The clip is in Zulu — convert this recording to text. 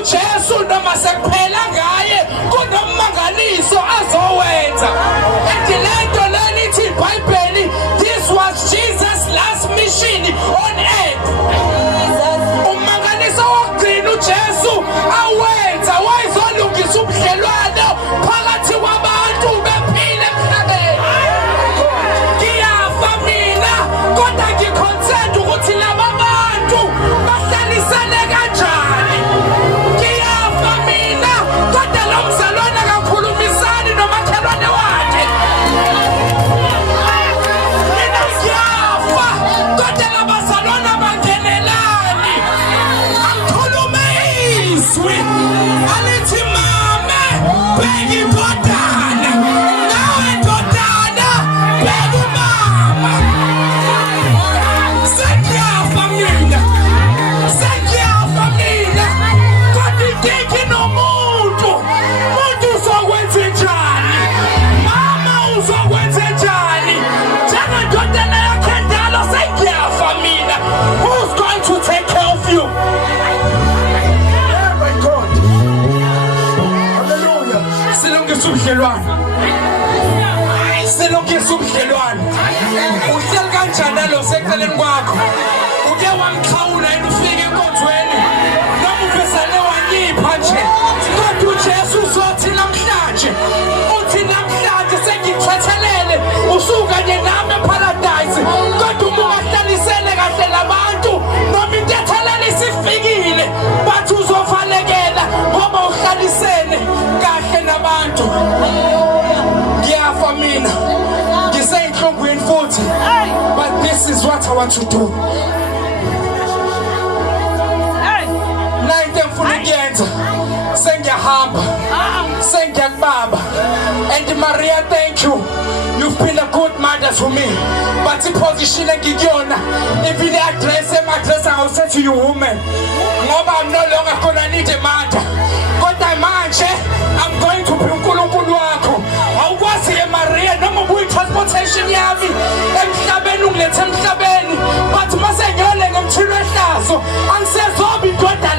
uJesu noma sekuphela ngaye kunomangaliso azowenza. Andilento lelithi iBhayibheli, this was Jesus' last mission on earth. Umangaliso wokugcina uJesu awenza wayezolungisa ubudlelwano phakathi kwabantu bephila emhlabeni. Ngiyafa mina kodwa ngicontent ukuthi laba bantu bahlalisane kanjani. Ngiyafa mina kodwa lo mzalwane akakhulumisani nomakhelwane wakhe. Mina ngiyafa kodwa labazalwane bangenelani. Angikhulume izwi alithi mame bheka indodana, nawe ndodana bheka umama. Sengiyafa mina, sengiyafa mina kodwa inkinga inomuntu. Umuntu uzokwenza njani? Mama uzokwenza njani? Njengendodana yakhe endala sengiyafa mina. Who's going to take care of you? Oh my God. Hallelujah. Silungisa ubudlelwano. Silungisa ubudlelwano. Uhleli kanjani lo seceleni kwakho? Uke wamkhawula yena ufike enkonzweni noma uvesane wanyipha nje. Kodwa uJesu uzothi namhlanje, uthi namhlanje sengikuthethelele usukanye nami eparadise. Kodwa uma ungahlalisene kahle labantu noma intethelele isifikile, bathi uzovalekela ngoba uhlalisene kahle nabantu. Ngiyafa mina ngiseyinhlungwini futhi, but this is what I want to do. Nayinto engifuna ukuyenza, sengiyahamba, sengiyakubaba. And Maria, thank you. You've been a good mother to me. But iposition engikuyona, even the address I will say to you woman, ngoba I'm no longer gonna need a mother. Kodwa manje I'm going to be uNkulunkulu wakho. Awukwazi ke Maria noma ubuyi transportation yami emhlabeni ungilethe emhlabeni, but mase ngiyole ngemthilo ehlazo angisezoba indoda